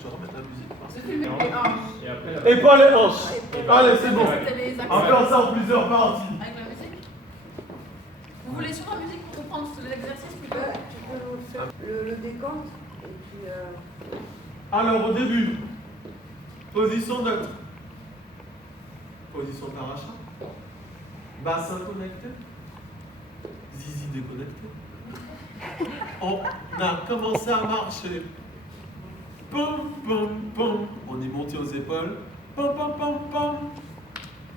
je remets la musique. Je filme les hanches. Et pas les hanches. Allez, c'est bon. C'était les On va accents faire ça en plusieurs parties. avec la musique. Vous voulez sur la musique pour comprendre l'exercice plutôt? Ouais, tu peux nous faire le décompte et puis. Alors, au début, position neutre. Position parachat. Bassin connecté. Zizi déconnecté. On a commencé à marcher. Pom, pom, pom. On est monté aux épaules. Pom, pom, pom, pom.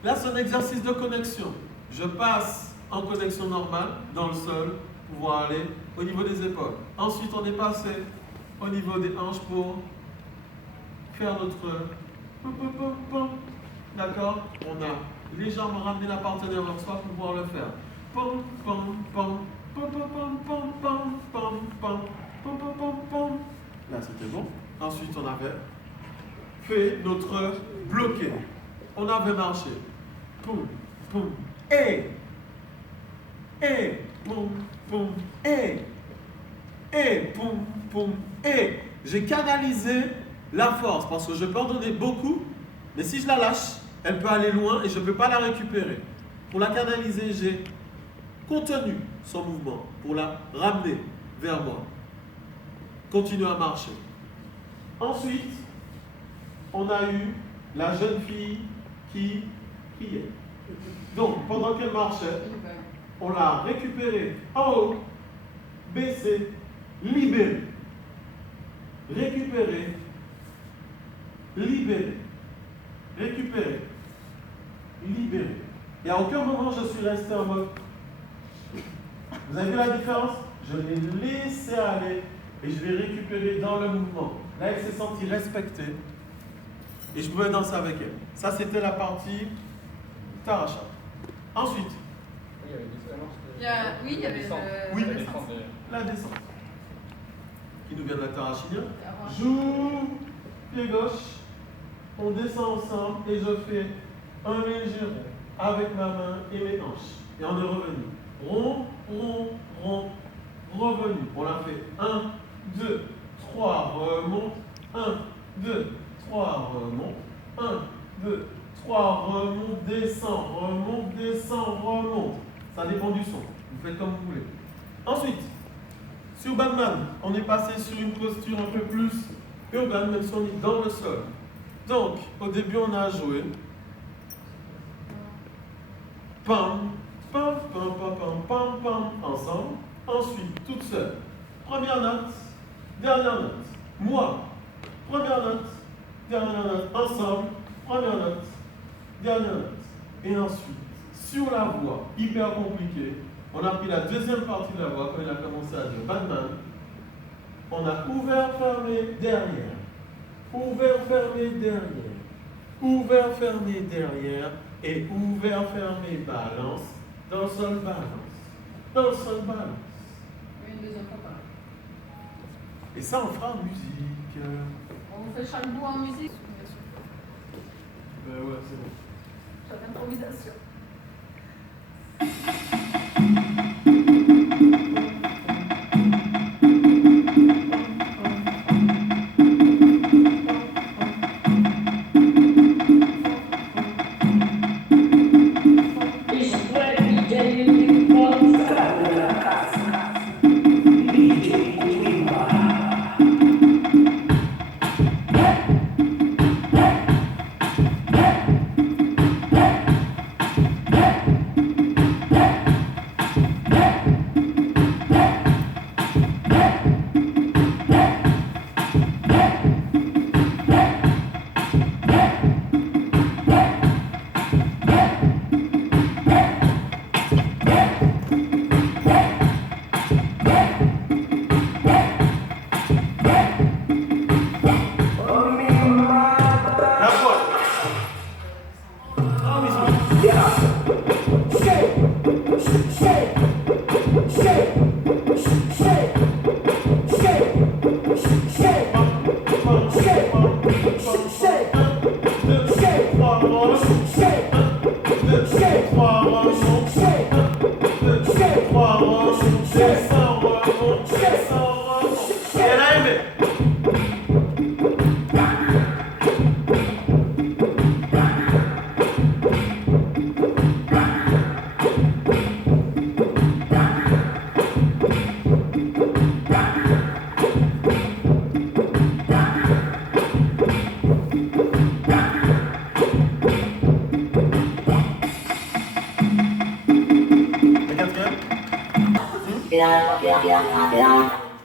Là, c'est un exercice de connexion. Je passe en connexion normale dans le sol pour pouvoir aller au niveau des épaules. Ensuite, on est passé au niveau des hanches pour faire notre pom, pom, pom, pom. D'accord? On a les jambes ramener la partenaire vers soi pour pouvoir le faire. Pom, pom, pom. Pom, pom, pom, pom, pom, pom, pom, pom, pom, pom, pom. Là, c'était bon. Ensuite, on avait fait notre bloqué. On avait marché. Poum, poum, et, poum, poum, et, poum, poum, et. J'ai canalisé la force parce que je peux en donner beaucoup, mais si je la lâche, elle peut aller loin et je ne peux pas la récupérer. Pour la canaliser, j'ai contenu son mouvement pour la ramener vers moi. Continue à marcher. Ensuite, on a eu la jeune fille qui criait. Donc, pendant qu'elle marchait, on l'a récupérée en haut, baissée, libérée. Récupérer, libérer. Récupérer, libérer. Et à aucun moment je suis resté en mode. Vous avez vu la différence? Je l'ai laissé aller et je l'ai récupéré dans le mouvement. Là, elle s'est sentie respectée et je pouvais danser avec elle. Ça, c'était la partie Taracha. Ensuite, Oui, il y avait oui, la descente. la descente qui nous vient de la Tarachina. Joue, pied gauche, on descend ensemble et je fais un léger rond avec ma main et mes hanches. Et on est revenu. Rond, rond, rond, revenu. On l'a fait 1, 2, 3, remonte. 1, 2, 3, remonte. 1, 2, 3, remonte, descend, remonte, descend, remonte. Ça dépend du son. Vous faites comme vous voulez. Ensuite, sur Batman, on est passé sur une posture un peu plus urbaine, même si on est dans le sol. Donc, au début, on a joué. Pam, pam, pam, pam, pam, pam, pam, ensemble. Ensuite, toute seule. Première note, dernière note. Moi, première note, dernière note. Ensemble, première note, dernière note. Et ensuite, sur la voix, hyper compliquée, on a pris la deuxième partie de la voix quand il a commencé à dire Batman. On a ouvert, fermé, derrière. Ouvert, fermé, derrière. Ouvert, fermé, derrière. Et ouvert, fermé, balance. Dans le sol, balance. Dans le sol, balance. Oui, une deuxième fois pareil. Et ça, on fera en musique. On fait chaque bout en musique. Ouais, c'est bon. Chaque improvisation.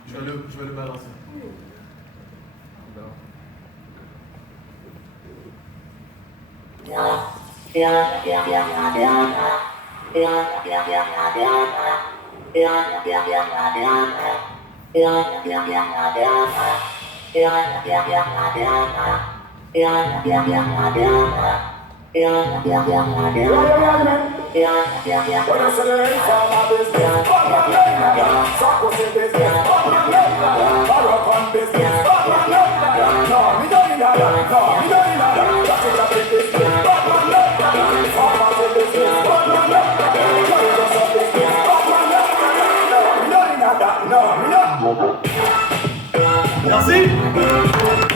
Je vais le balancer. Merci.